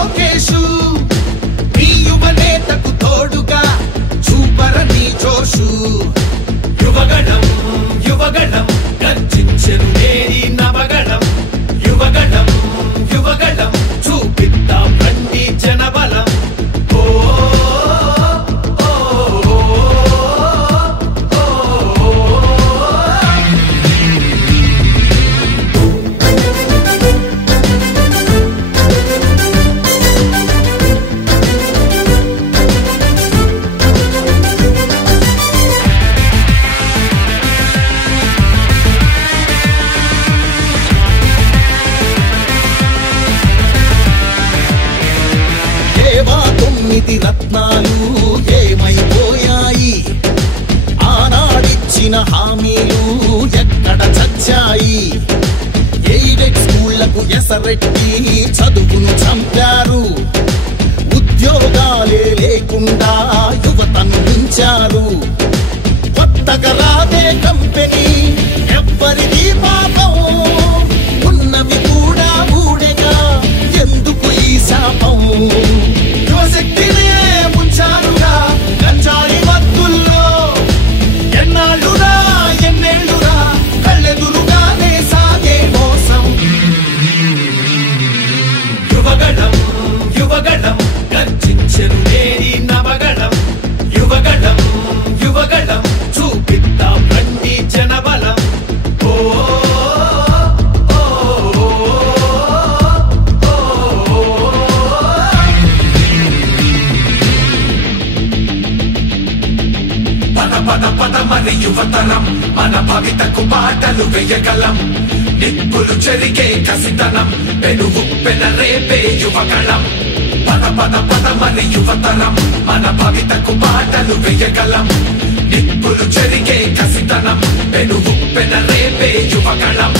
లోకేషు నీ యువనేతకు తోడుగా చూపరని జోషు యువగణం యువగణం గర్జించెను నేరి నవగణం యువగణం యువగణం చూపిద్దాం రండి జనబలం రత్నాలు ఏమైపోయాయి ఆనాడిచ్చిన హామీలు ఎక్కడ చచ్చాయి ఎయిడెడ్ స్కూళ్లకు ఎసరెట్టి చదువును చంపారు ఉద్యోగాలే లేకుండా యువతను ఉంచారు కొత్తగా రాదే కంపెనీ ఎవ్వరిది పాపం ఉన్నవి కూడా ఊడెగా ఎందుకు ఈ శాపం యువశక్తినే ముంచారుగా గంజాయి మత్తుల్లో ఎన్నాళ్ళురా ఎన్నేళ్ళురా కళ్ళెదురుగానే సాగే మోసం యువగణం యువగణం గర్జించెను నేరి నవగణం యువగణం యువగణం చూపిద్దాం రండి జనబలం పదమని యువతరం మన భవితకు బాటలు వేయగలం నిప్పులు చెరిగే కసితనం పెనుగు పెనరేపే యువగణం పదమని యువతరం మన భవితకు బాటలు వేయగలం నిప్పులు చెరిగే కసితనం పెనుగు పెనరేపే యువగణం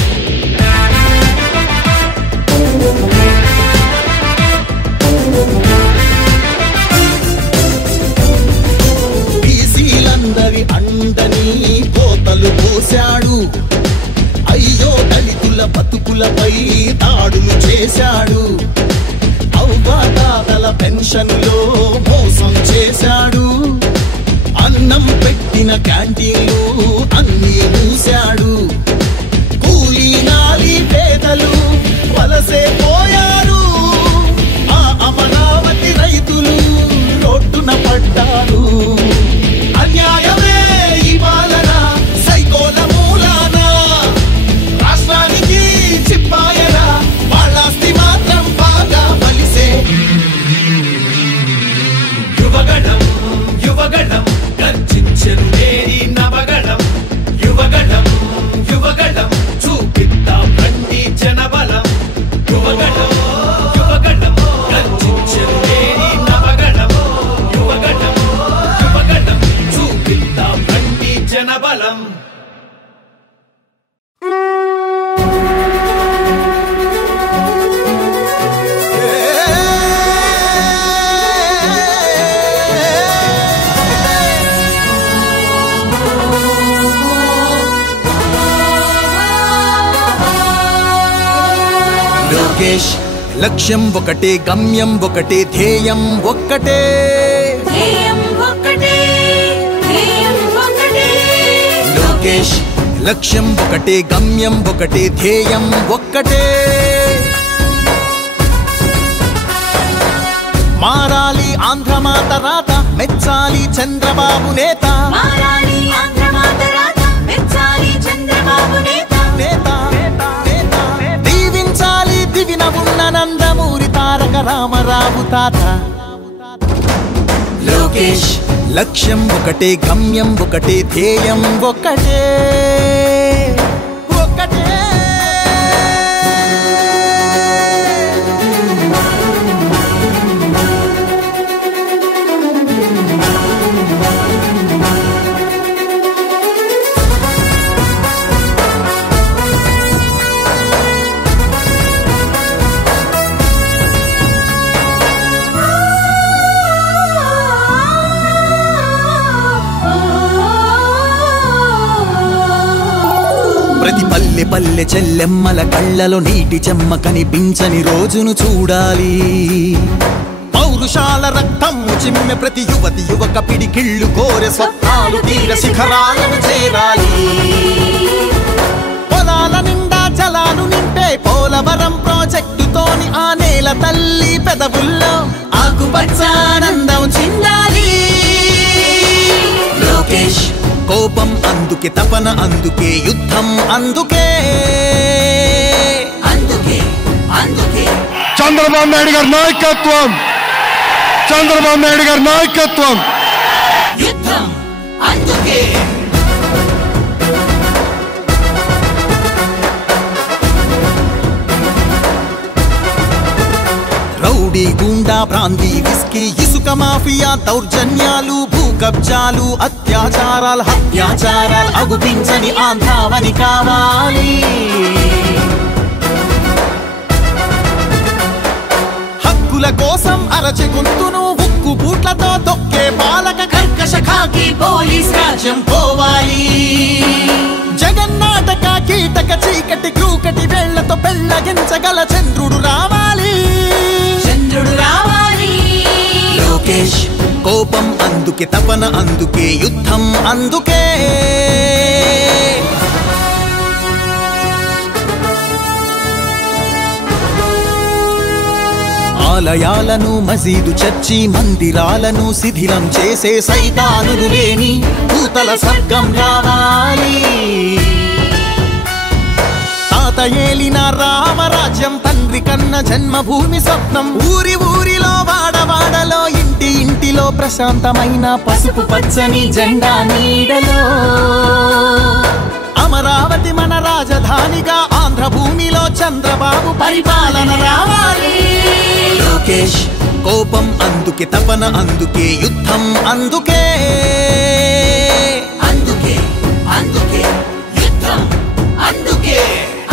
బీసీలందరి అండని కోతలు పోశాడు అయ్యో దళితుల బతుకులపై దాడులు చేశాడు అవ్వాతాతల పెన్షన్లో మోసం చేశాడు అన్నం పెట్టిన క్యాంటీన్లు అన్నీ మూశాడు కూలీ నాలి పేదలు వలసే పోయారు ఆ అమరావతి రైతులు రోడ్డున పడ్డారు అన్యాయమే ఈ పాలన సైకోల మూలాన రాష్ట్రానికి చిప్పాయరా వాళ్ళాస్తి మాత్రం బాగా బలిసే యువగణం యువగణం గర్జించెను నేరి నవగణం యువగణం యువగణం చూపిద్దాం రండి జనబలం యువగణం యువగణం గర్జించెను నేరి నవగణం యువగణం యువగణం చూపిద్దాం రండి జనబలం లోకేష్ లక్ష్యం ఒకటే గమ్యం ఒకటే ధ్యేయం ఒక్కటే లోకేష్ లక్ష్యం ఒకటే గమ్యం ఒకటే ధ్యేయం ఒక్కటే మారాలి ఆంధ్రమాత రాత మెచ్చాలి చంద్రబాబు నేత దీవించాలి దివిన ఉన్న నందమూరి తారక రామారావు తాత లోకేష్ లక్ష్యం ఒకటే గమ్యం ఒకటే ధ్యేయం ఒకటే ఒకటే పల్లె చెల్లెమ్మల కళ్ళలో నీటి చెమ్మ కనిపించని రోజును చూడాలి. పౌరుషాల రక్తము చిమ్మె ప్రతి యువతి యువక పిడికిళ్ళు కోరె స్వప్నాలు తీర శిఖరాలను చేరాలి. పొలాల నిండా జలాలు నింపే పోలవరం ప్రాజెక్టుతోని ఆ నేల తల్లి పెదవుల్లో ఆకుపచ్చానందం చిందాలి. లోకేష్ కోపం అందుకే, తపన అందుకే, యుద్ధం అందుకే. చంద్రబాబు నాయుడు గారి నాయకత్వం, చంద్రబాబు నాయుడు గారి నాయకత్వం, యుద్ధం అందుకే. రౌడీ గూండా ప్రాంతీ విస్కీ ఇసుక మాఫియా దౌర్జన్యాలు భూ కబ్జాలు అత్యాచారాలు హత్యాచారాలు అగుపించని ఆంధ్రావని కావాలి. హక్కుల కోసం అరచి గొంతును ఉక్కు బూట్లతో తొక్కే పాలక కర్కశ ఖాకీ పోలీస్ రాజ్యం పోవాలి. జగన్నాటక కీటక చీకటి క్రూకటి వేళ్లతో పెళ్ళగించగల చంద్రుడు రావాలి. లోకేష్ కోపం అందుకే, తపన అందుకే, యుద్ధం అందుకే. ఆలయాలను మసీదు చర్చి మందిరాలను శిథిలం చేసే సైతానులు లేని భూతల స్వర్గం రావాలి. తాత ఏలిన రామరాజ్యం తండ్రి కన్న జన్మభూమి స్వప్నం. ఊరి ఊరిలో వాడవాడలో ఇంటి ఇంటిలో ప్రశాంతమైన పసుపు పచ్చని జెండా నీడలో. అమరావతి మన రాజధానిగా ఆంధ్ర భూమిలో చంద్రబాబు పరిపాలన రావాలి. లోకేష్ కోపం అందుకే, తపన అందుకే, యుద్ధం అందుకే. అందుకే అందుకే యుద్ధం అందుకే.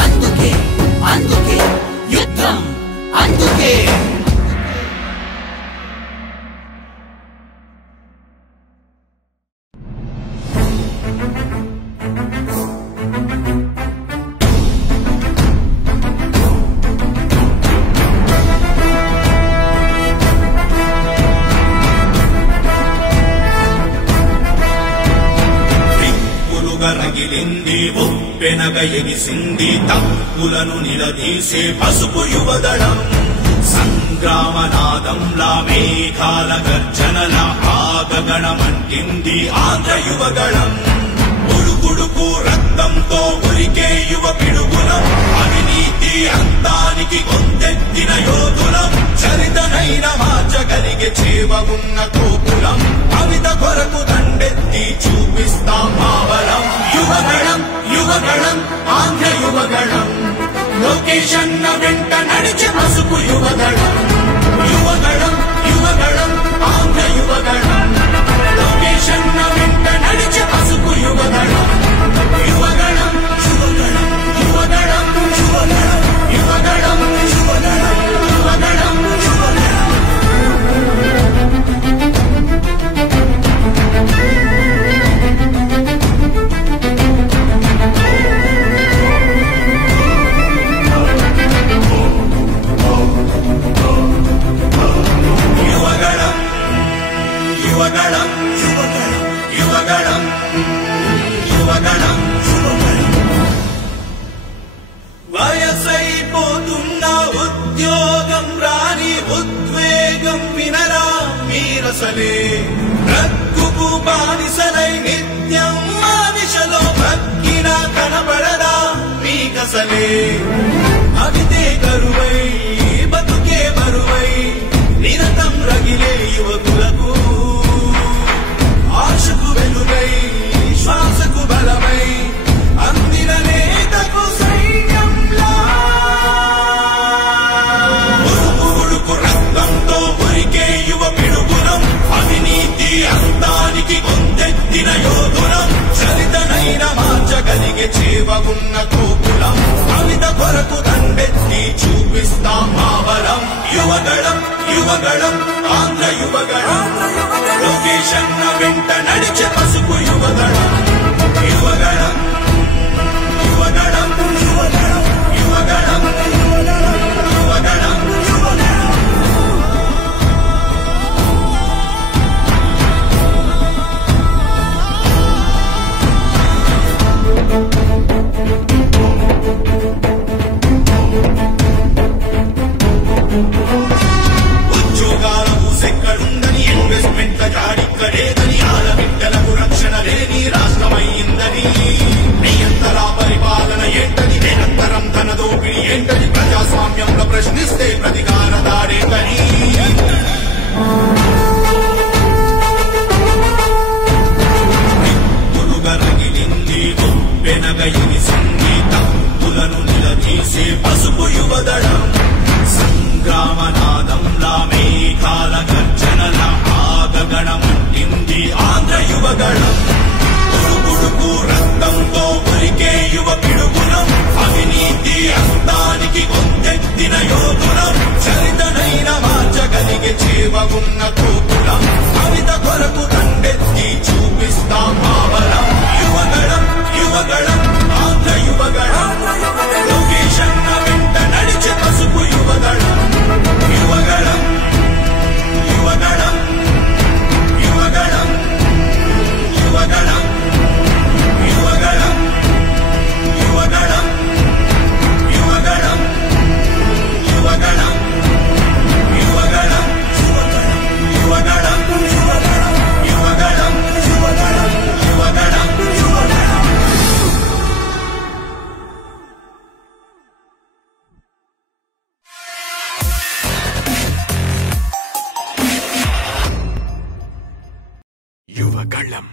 అందుకే అందుకే యుద్ధం అందుకే. రగిలింది ఉప్పెనగ ఎగిసింది తప్పులను నిలదీసే పసుపు యువదళం. సంగ్రామనాదంలా మేఘాల గర్జనల ఆగగణమంటింది ఆంధ్ర యువగళం. ఉడుకుడుకు రక్తంతో ఉరికే యువ పిడుగులం. అవినీతి అంతానికి కొందెత్తిన యోధులం. చరితనైన మార్చగలిగే చేవ ఉన్న కోపులం. కవిత కొరకు దండెత్తి చూపిస్తాం మావలం. యువగళం యువగళం ఆంధ్ర యువగళం. లోకేషన్న వెంట నడిచే పసుపు యువగళం. యువగళం యువగళం ఆంధ్ర యువగళం. లోకేషన్న వెంట నడిచే పసుపు యువగళం. యువగళం యువగళం యువగళం యువగళం యువగళం యువగళం యువగళం యువగళం. యువగళం యువగళం యువగళం యువగళం. వయసైపోతున్న ఉద్యోగం రాని ఉద్వేగం వినరా మీరసలే. రక్కుకు బానిసలై నిత్యం మానిషలో భక్కిన కనబడరా మీకసలే. అవితే కరువై బతుకే బరువై నిరతం రగిలే యువకులకు. ఆశకు వెలుగై శ్వాసకు బలమై అందిన నేతకు సైన్యంలా. ఉడుకు రక్తంతో ఉరికే యువ పిడుగులం. అవినీతి అంతానికి కొందెత్తిన యోధులం. చరితనైన మార్చగలిగే చేవ ఉన్న కోపులం. కవిత కొరకు దండెత్తి చూపిస్తాం మావలం. యువగళం యువగళం ఆంధ్ర యువగళం. లోకేషన్న వెంట నడిచే పసుపు యువగళం. యువగళం యువగళం యువ సంబరాల గర్జనల ఆగగణమంటింది ఆంధ్ర యువగణం. ఉడుకుడుకు రక్తంతో ఉరికే యువ పిడుగునం, అవినీతి అంతానికి కొందెత్తిన యోధులం, చరితనైన మార్చగలిగే చేవగున్న తోపులం, కవిత కొరకు దండెత్తి చూపిస్తాం భావలం. యువగణం యువగణం ఆంధ్ర యువగణం, లొకేషన్ వెంట నడిచే పసుపు యువగణం. యువగణం యువగణం యువగణం యువగణం యువగణం యువగణం యువగణం యువగణం యువగణం యువగణం యువగణం యువగణం యువగణం. యువగళం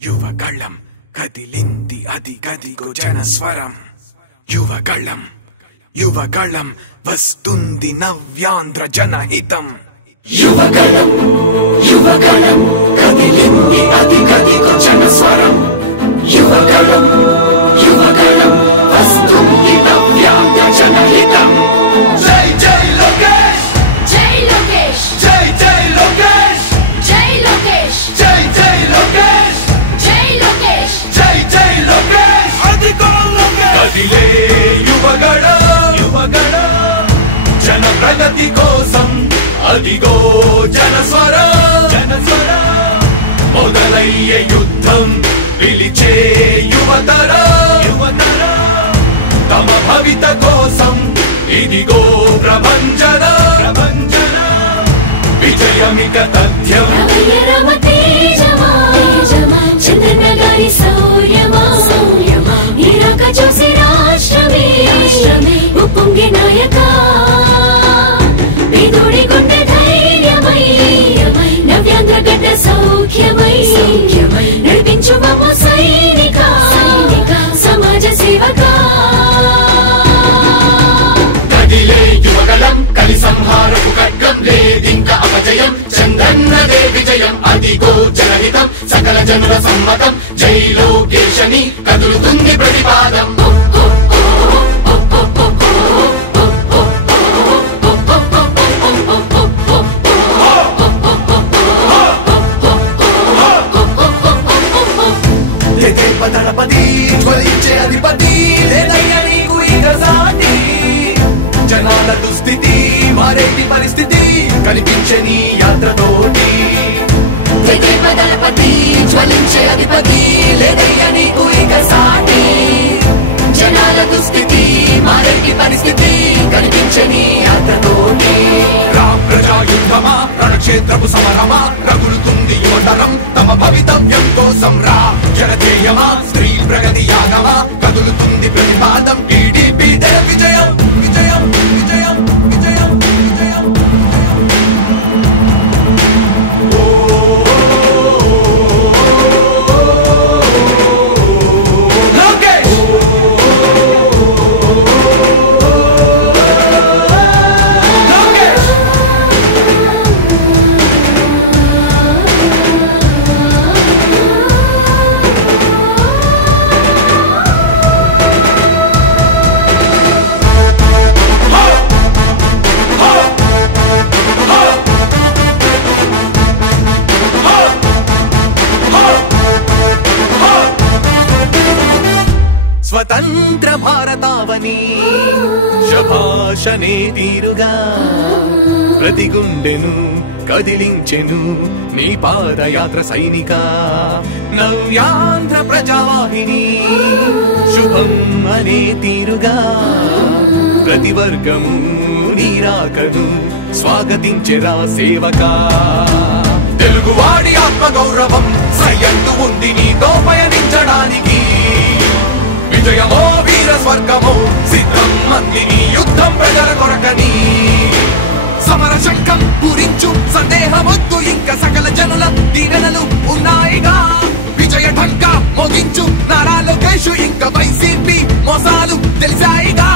యువగళం కదిలింది అది గదిగో జనస్వరం. యువగళం యువగళం వస్తుంది నవ్యాంధ్ర జనహితం. యువగళం యువగళం కదిలింది అది గదిగో జనస్వరం. యువగళం యువగళం వస్తుంది నవ్యాంధ్ర జనహితం. జై జై లోకేష్, జై లోకేష్, జై జై లోకేష్, జై లోకేష్, జై జై లోకేష్, జై లోకేష్, జై జై లోకేష్. అదిగో లోకేష్ కదిలే యువగళం యువగళం జన ప్రగతి కోసం అదిగో జనస్వరం జనస్వరం. మొదలయ్యే యుద్ధం పిలిచే యువతరం యువతరం. తమ భవిత కోసం ఇదిగో ప్రభంజనం ప్రభంజనం. విజయమిక తథ్యం. రమయ రమ తేజమా చంద్రన్న గారి శౌర్యమా ఇరాక చూసి రాష్ట్రమే ఉప్పొంగే నాయక. పేదోడి గుండె ధైర్యమై నవ్యాంధ్ర గడ్డ సౌఖ్యమై నడిపించు మమ్ము సైనిక సమాజ సేవక. కదిలే యువగళం కలి సంహారపు ఖడ్గం లేదింక అపజయం. చంద్రన్నదే విజయం అదిగో జనహితం. సకల జనుల సమ్మతం జై లోకేశని కదులుతుంది ప్రతిపాదం. దళపతి జ్వలించే అధిపతి లేదయ్యా నీకు ఇక సాటి. జనాల దుస్థితి మారేటి పరిస్థితి కనిపించే నీ యాత్రతోటి. దళపతి జ్వలించే అధిపతి లేదయ్యా నీకు ఇక సాటి. జనాల దుస్థితి మారేటి పరిస్థితి కనిపించే నీ యాత్రతోటి. రామ్ ప్రజా యుద్ధమా రణక్షేత్రపు సమరమా రగులుతుంది యువతరం తమ భవితవ్యం కోసం. రా జనధేయమా స్త్రీ ప్రగతి యాగమా కదులుతుంది ప్రతిపాదం. టీడీపీ విజయం విజయం విజయం విజయం విజయం. లోకేష్ స్వతంత్ర భారతావని శభాషనే తీరుగా ప్రతి గుండెను కదిలించెను నీ పాదయాత్ర సైనిక. నవ్యాంధ్ర ప్రజావాహిని శుభం అనే తీరుగా ప్రతి వర్గము నీరాకను స్వాగతించెరా సేవక. తెలుగువాడి ఆత్మగౌరవం సయ్యంటూ ఉంది నీతో పయనించడానికి. విజయమో వీర స్వర్గమో సిద్ధం అందిని యుద్ధం ప్రజల కొరకని. సమర శంఖం పూరించు సందేహమొద్దు ఇంకా సకల జనుల దీవెనలు ఉన్నాయిగా. విజయ ఢంక మోగించు నారా లోకేష్ ఇంకా వైసీపీ మోసాలు తెలిసాయిగా.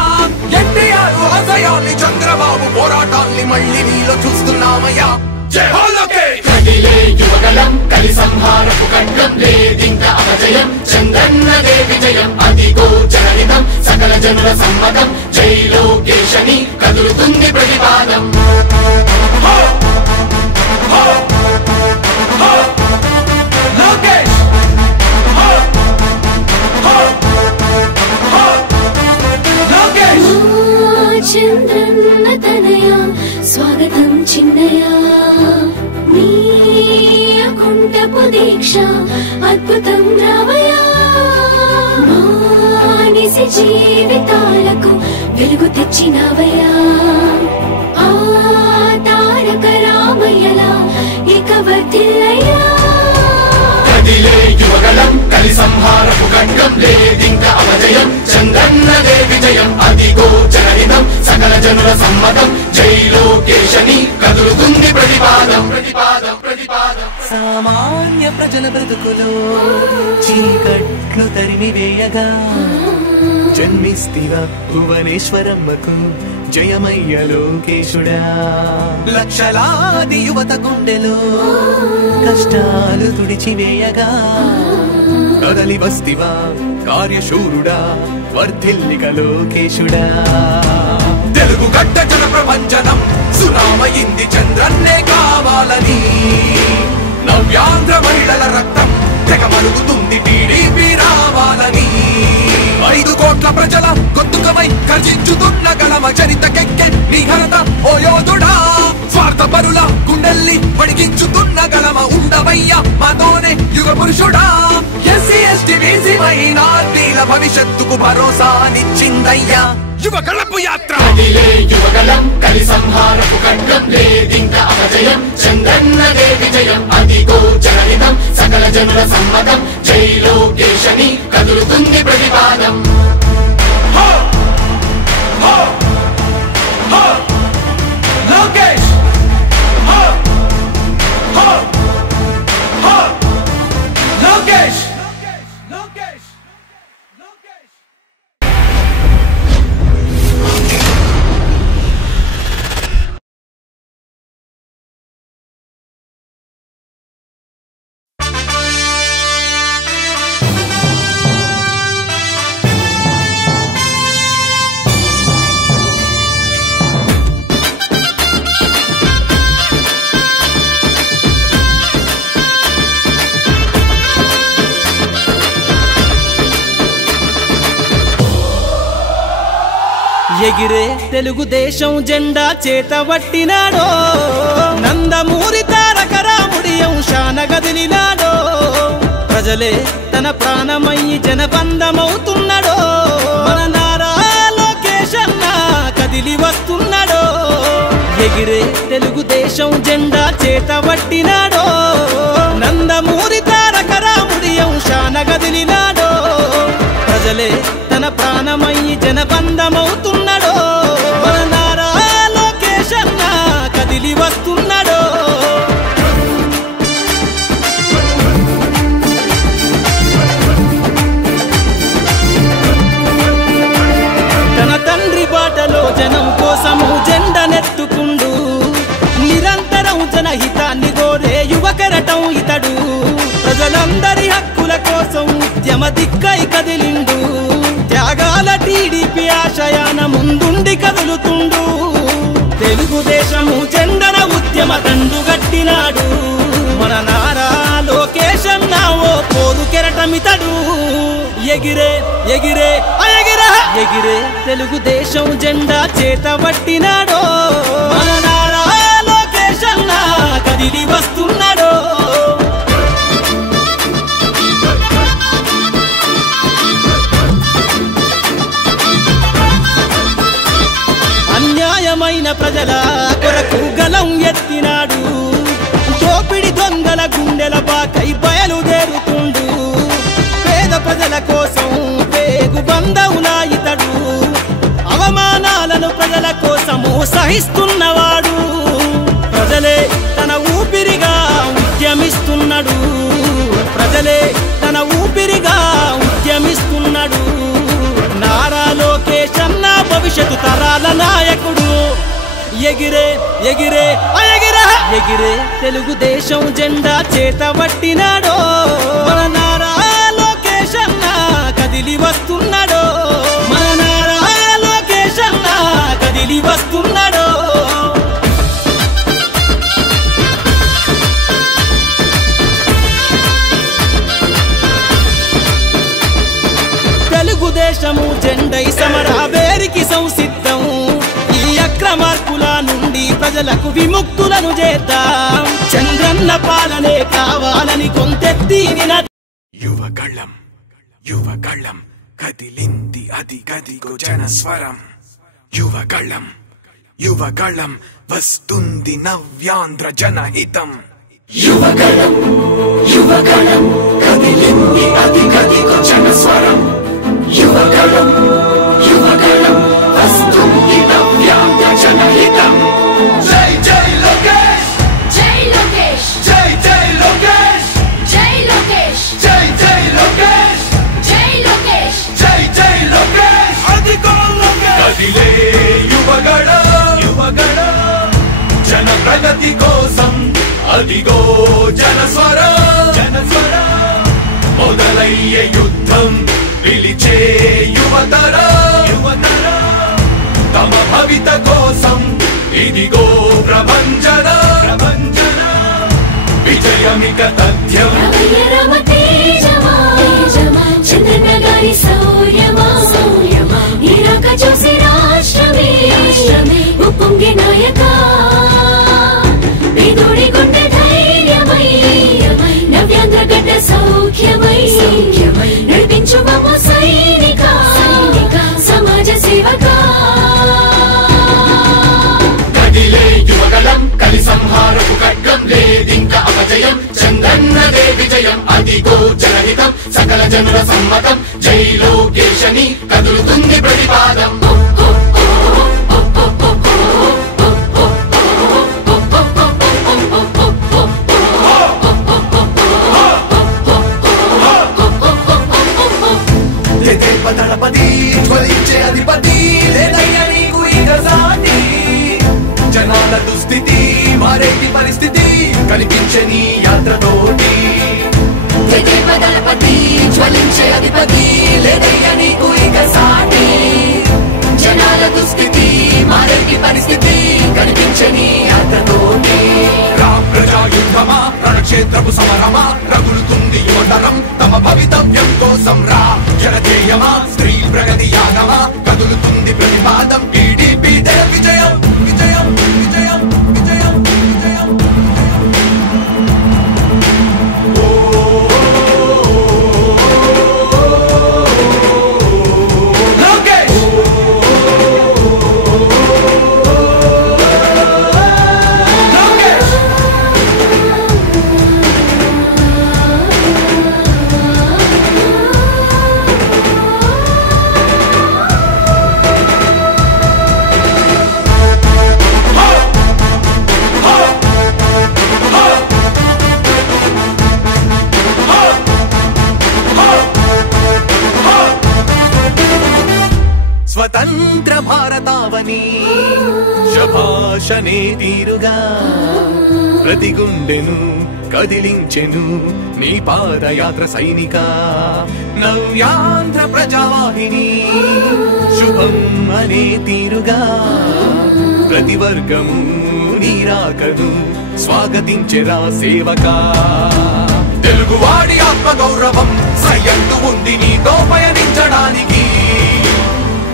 ఎన్టీఆర్ అజయ్ ఆశయాల్ని చంద్రబాబు పోరాటాల్ని మళ్ళీ నీలో చూస్తున్నామయ్యా. జై హో లోకేష్. కదిలే యువగలం కలి సంహారపు ఖడ్గం లేదింక అపజయం చంద్రన్నదే విజయం అదిగో జనహితం సకల జనుల సమ్మతం జై లోకేశని కదులుతుంది ప్రతిపాదం. లోకేష్ చంద్రన్న తనయ స్వాగతం చిన్నయ నీ అకుంఠపు దీక్ష అద్భుతం రావయ మానిసి జీవితాలకు వెలుగు తెచ్చినవయ్యా ఆ తారక రామయ్యలా ఇక వర్ధిల్లయ్యా. కదిలే యువగలం కలి సంహారపు ఖడ్గం లేదింక అపజయం చంద్రన్నదే విజయం అదిగో జనహితం సకల జనుల సమ్మతం జై లోకేశని కదులుతుంది ప్రతిపాదం ప్రతిపాదం ప్రతిపాదం. సామాన్య ప్రజల బ్రతుకులో చీకట్లు తరిమివేయగా జన్మిస్తివ భువనేశ్వరమ్మకు జయమయ్య లోకేశుడా. లక్షలాది యువత గుండెలో కష్టాలు తుడిచివేయగా కదలి వస్తివా కార్యశూరుడా వర్ధిల్లిక లోకేశుడా. తెలుగు గడ్డ జన ప్రపంచనం సునామయింది చంద్రన్నే కావాలని నవ్యాంధ్ర మహిళల రక్తం తెగ మరుగుతుంది టీడీపీ రావాలని 5 కోట్ల ప్రజల గొంతుకమై గర్జించుతున్న గళమ చరితకెక్కె నీ ఘనత ఓ యోధుడా. స్వార్థ పరుల గుండెల్ని పడిగించుతున్న గళమ ఉండవయ్యా మాతోనే యుగ పురుషుడా. ఎస్సీ ఎస్టీ బీసీ మైనార్టీల భవిష్యత్తుకు భరోసానిచ్చిందయ్యా యువ గళపు యాత్ర. కదిలే యువగలం కలి సంహారపు ఖడ్గం లేదింక అపజయం చంద్రన్నదే విజయం అదిగో జనహితం సకల జనుల సమ్మతం జై లోకేశని కదులుతుంది ప్రతిపాదం. లోకేష్ లోకేష్ లోకేష్ లోకేష్. ఎగిరే తెలుగుదేశం జెండా చేతబట్టినాడో నందమూరి తారక రాముడి అంశాన గదిలినాడో ప్రజలే తన ప్రాణమయ్యి జనబంధమవుతున్నాడో మన నారా లోకేష్ అన్న కదిలి వస్తున్నాడో ఎగిరే తెలుగుదేశం జెండా చేతబట్టినాడో నందమూరి తారక రాముడి అంశాన గదిలినాడో ప్రజలే తన ప్రాణమయ్యి జనబంధమవుతున్నాడో మన నారా లోకేష్ అన్న కదిలి వస్తున్నాడో. తన తండ్రి బాటలో జనం కోసము జెండనెత్తుకుండు నిరంతరం జనహితాన్ని కోరే యువకరటం ఇతడు ప్రజలందరి హక్కుల కోసం ఉద్యమ దిక్కై కదిలిండు త్యాగాల టీడీపీ ఆశయాన ముందుండి కదులుతుండు తెలుగుదేశము జెండన ఉద్యమ దండు గట్టినాడు మన నారా లోకేష్ అన్న ఓ పోరు కెరటమితడు ఎగిరే ఎగిరే ఎగిరే ఎగిరే తెలుగుదేశం జెండా చేతబట్టినాడో మన నారా లోకేష్ అన్న కదిలి వస్తున్నాడో. అన్యాయమైన ప్రజల కొరకు గలం ఎత్తినాడు దోపిడి దొంగల గుండెల బాకై బయలుదేరుతుండు పేద ప్రజల కోసం పేగు బంధవులా ఇతడు అవమానాలను ప్రజల కోసము సహిస్తున్నవాడు ప్రజలే తన ఊపిరిగా ఉద్యమిస్తున్నాడు ప్రజలే తన ఊపిరిగా ఉద్యమిస్తున్నాడు నారా లోకేష్ అన్న భవిష్యత్తు తరాల నాయకుడు ఎగిరే ఎగిరే ఎగిరే ఎగిరే తెలుగుదేశం జెండా చేత పట్టినాడో మన నారా లోకేష్ అన్న కదిలి వస్తున్నాడో మన నారా లోకేష్ అన్న కదిలి వస్తున్నాడో తెలుగుదేశము జెండై సమరావేరికి సంసిద్ధం ఈ అక్రమార్కుల నుండి ప్రజలకు విముక్తులను చేద్దాం చంద్రన్న పాలనే కావాలని కొంతెత్తి యువగళం యువగళం కదిలింది అది గదిగో జనస్వరం యువగళం యువగళం వస్తుంది నవ్యాంధ్ర జనహితం యువగళం యువగళం కదిలింది అది గదిగో జనస్వరం యువగళం యువగళం వస్తుంది నవ్యాంధ్ర జనహితం జై జై లోకేష్ జై లోకేష్ జై జై లోకేష్ జై లోకేష్ జై జై లోకేష్ జై లోకేష్ జై జై లోకేష్ అదిగో లోకేష్ కదిలే యువగళం యువగళం జన ప్రగతి కోసం అదిగో జనస్వరం జనస్వరం మొదలయ్యే యుద్ధం పిలిచే యువతరం యువతరం తమ భవిత కోసం ఇదిగో ప్రభంజనం ప్రభంజనం విజయమిక తథ్యం రామ తేజమా చంద్రన్న గారి శౌర్యమా ఇరాక చూసి రాష్ట్రమే ఉప్పొంగే నాయక పేదోడి గుండె ధైర్యమై నవ్యాంధ్ర గడ్డ సౌఖ్యమై నడిపించు మమ్ము సైనిక సమాజ సేవక కదిలే యువగళం కలి సంహారపు ఖడ్గం లేదింక అపజయం చంద్రన్నదే విజయం అదిగో జనహితం సకల జనుల సమ్మతం జై లోకేశని కదులుతుంది ప్రతిపాదం దళపతి జ్వలించే అధిపతి లేదయ్యా నీకు ఇక సాటి జనాల దుస్థితి మారేటి పరిస్థితి కనిపించని యాత్రతోటి దళపతి జ్వలించే అధిపతి లేదయ్యా నీకు ఇక సాటి జనాల దుస్థితి మారేటి పరిస్థితి కనిపించని యాత్రతోటి ప్రజాయుద్ధమా రణక్షేత్రపు సమరమా రగులుతుంది యువతరం తమ భవితవ్యం కోసం రా జనజేయమా స్త్రీ ప్రగతి యాగమా కదులుతుంది ప్రతిపాదం టీడీపీ విజయం విజయం విజయం విజయం విజయం స్వతంత్ర భారతావని శభాషనే తీరుగా ప్రతి గుండెను కదిలించెను నీ పాదయాత్ర సైనిక నవ్యాంధ్ర ప్రజావాహిని శుభం అనే తీరుగా ప్రతి వర్గము నీరాకను స్వాగతించెరా సేవక తెలుగువాడి ఆత్మగౌరవం సయ్యంటూ ఉంది నీతో పయనించడానికి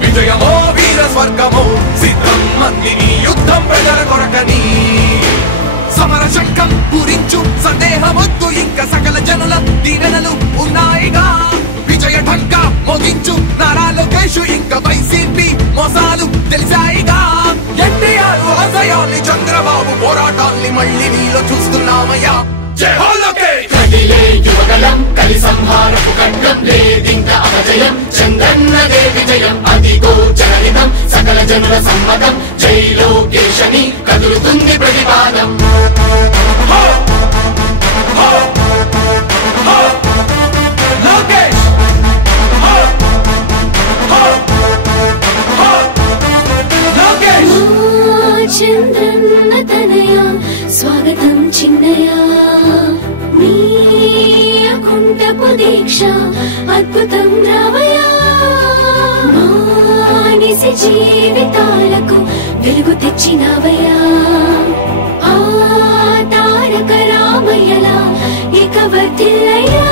విజయమో వీర స్వర్గమో సిద్ధం మందిని యుద్ధం ప్రజల కొరకని సమర శంఖం పూరించు సందేహమొద్దు ఇంకా సకల జనుల దీవెనలు ఉన్నాయిగా విజయ ఢంకా మోగించు నారా లోకేష్ ఇంకా వైసీపీ మోసాలు తెలిసాయిగా ఎన్టీఆర్ ఆశయాల్ని చంద్రబాబు పోరాటాల్ని మళ్ళీ నీలో చూస్తున్నామయ్యా జై హో లోకేష్ కదిలే యువగళం కలి సంహారపు ఖడ్గం లేదింక అపజయం చంద్రన్నదే విజయం అదిగో జనహితం సకల జనుల సమ్మతం జై లోకేశని కదులుతుంది ప్రతిపాదం లోకేష్ లోకేష్ చిన్నయా నీ అకుంఠపు దీక్ష అద్భుతం రావయా మానిసి జీవితాలకు వెలుగు తెచ్చినవయా ఆ తారక రామయ్యలా ఇక వర్ధిల్లయ్యా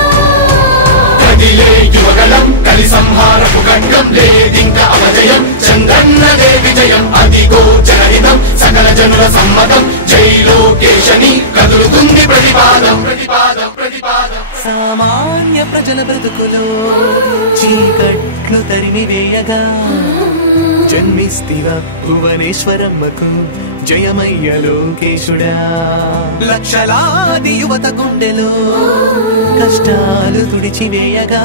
కదిలే యువగలం కలి సంహారపు ఖడ్గం లేదింక అపజయం చంద్రన్నదే విజయం అదిగో జనహితం సకల జనుల సమ్మతం జై లోకేశని కదులుతుంది ప్రతిపాదం ప్రతిపాదం ప్రతిపాదం సామాన్య ప్రజల బ్రతుకులో చీకట్లు తరిమి వేయగా జన్మిస్తివ భువనేశ్వరమ్మకు జయమయ్య లోకేశుడా లక్షలాది యువత గుండెలో కష్టాలు తుడిచివేయగా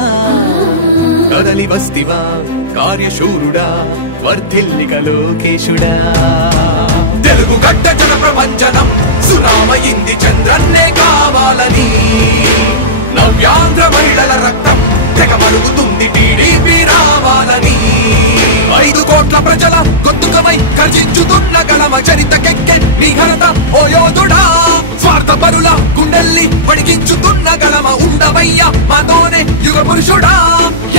కదలి వస్తివా కార్యశూరుడా వర్ధిల్లిక లోకేశుడా తెలుగు గడ్డ జన ప్రపంచనం సునామయింది చంద్రన్నే కావాలని నవ్యాంధ్ర మహిళల రక్తం తెగమరుగుతుంది టీడీపీ రావాలని 5 కోట్ల ప్రజల గొంతుకమై గర్జించుతున్న గళమ చరితకెక్కె నీ ఘనత ఓ యోధుడా స్వార్థ పరుల గుండెల్ని వడికించుతున్న గళమ ఉండవయ్య మాతోనే యుగ పురుషుడా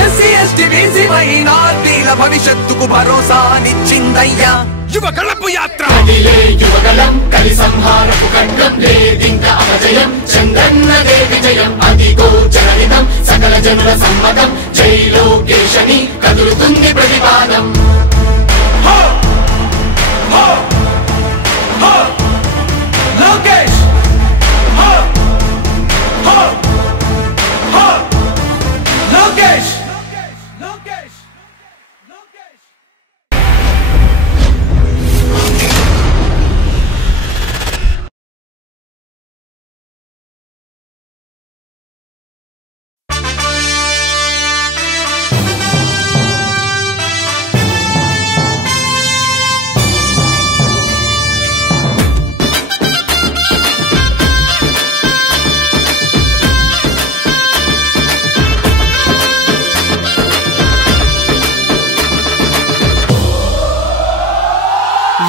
ఎస్సీ ఎస్టీ బీసీ మైనార్టీల భవిష్యత్తుకు భరోసానిచ్చిందయ్యా యువ గళపు యాత్ర కదిలే యువగలం కలి సంహారపు ఖడ్గం లేదింక అపజయం చంద్రన్నదే విజయం అదిగో జనహితం సకల జనుల సమ్మతం జై లోకేశని కదులుతుంది ప్రతిపాదం లోకేష్ లోకేష్ లోకేష్ లోకేష్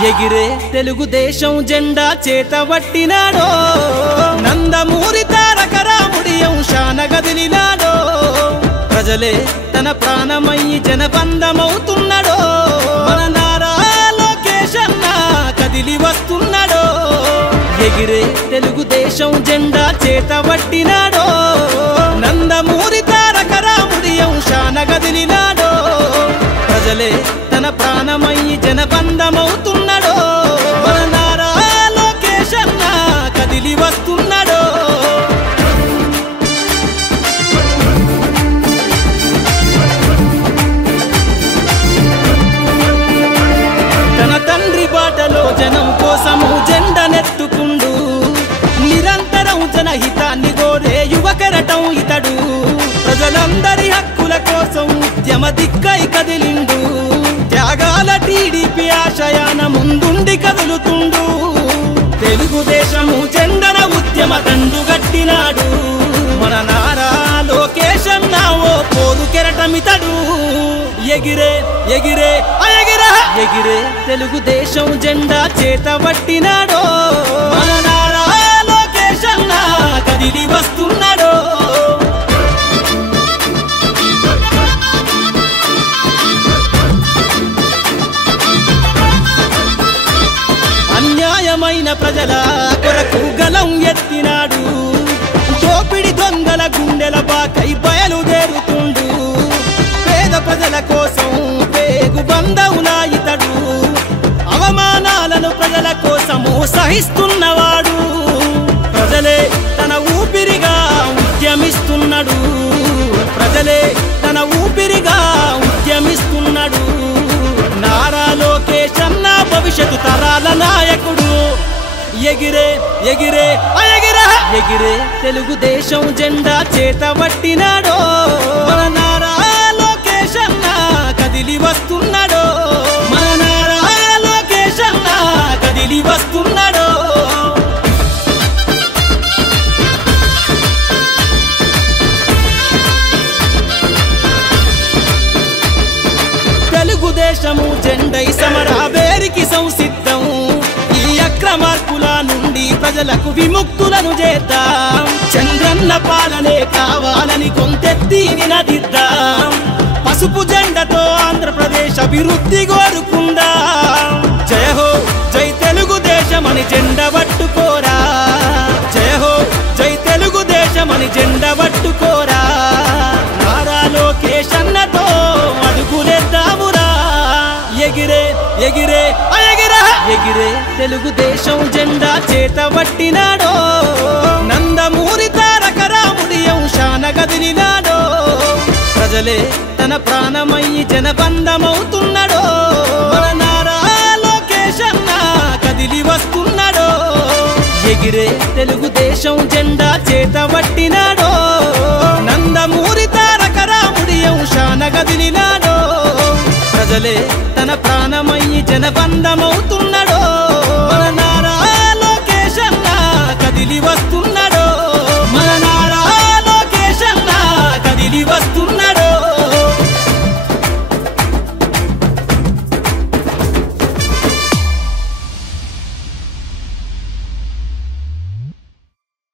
ఎగిరే తెలుగుదేశం జెండా చేతబట్టినాడో నందమూరి తారక రాముడి అంశాన గదిలినాడో ప్రజలే తన ప్రాణమయ్యి జనబంధమవుతున్నాడో మన నారా లోకేష్ అన్న కదిలి వస్తున్నాడో ఎగిరే తెలుగుదేశం జెండా చేతబట్టినాడో నందమూరి తారక రాముడి అంశాన గదిలినాడో ప్రజలే తన ప్రాణమయ్యి జనబంధమవుతున్నాడో మన నారా లోకేష్ అన్న కదిలి వస్తున్నాడో తన తండ్రి బాటలో జనం కోసము జెండనెత్తుకుండు నిరంతరం జనహితాన్ని కోరే యువకరటం ఇతడు ప్రజలందరి హక్కుల కోసం ఉద్యమ దిక్కై కదిలిండు త్యాగాల టీడీపీ ఆశయాన ముందుండి కదులుతుండు తెలుగుదేశము జెండన ఉద్యమ దండు గట్టినాడు మన నారా లోకేష్ అన్న ఓ పోరు కెరటమితడు ఎగిరే ఎగిరే ఎగిరే ఎగిరే తెలుగుదేశం జెండా చేతబట్టినాడో మన నారా లోకేష్ అన్న కదిలి వస్తున్నాడో అన్యాయమైన ప్రజల కొరకు గలం ఎత్తినాడు దోపిడి దొంగల గుండెల బాకై బయలుదేరుతుండు పేద ప్రజల కోసం పేగు బంధవులా ఇతడు అవమానాలను ప్రజల కోసము సహిస్తున్నవాడు ప్రజలే తన ఊపిరిగా ఉద్యమిస్తున్నాడు ప్రజలే తన ఊపిరిగా ఉద్యమిస్తున్నాడు నారా లోకేష్ అన్న భవిష్యత్తు తరాల నాయకుడు ఎగిరే ఎగిరే ఎగిరే ఎగిరే తెలుగుదేశం జెండా చేతబట్టినాడో మన నారా లోకేష్ అన్న కదిలి వస్తున్నాడో మన నారా లోకేష్ అన్న కదిలి వస్తున్నాడో తెలుగుదేశము జెండై సమరా వేరికి సంసిద్ధం ఈ అక్రమార్కుల నుండి ప్రజలకు విముక్తులను చేద్దాం చంద్రన్న పాలనే కావాలని కొంతెత్తి నినదిద్దాం పసుపు జెండతో ఆంధ్రప్రదేశ్ అభివృద్ధి కోరుకుందాం జయ హో జై తెలుగుదేశమని జెండ పట్టుకోరా జయ హో జై తెలుగుదేశమని జెండ పట్టుకోరా నారా లోకేష్ అన్నతో అడుగులేద్దామురా ఎగిరే ఎగిరే ఎగిరే తెలుగుదేశం జెండా చేత పట్టినాడో నందమూరి తారక రాముడి అంశాన కదిలినాడో ప్రజలే తన ప్రాణమయ్యి జనబంధమవుతున్నాడో మన నారా లోకేష్ అన్న కదిలి వస్తున్నాడో ఎగిరే తెలుగుదేశం జెండా చేత పట్టినాడో నందమూరి తారక రాముడి అంశాన కదిలినాడో ప్రజలే తన ప్రాణమయ్యి జనబంధమవుతున్నాడో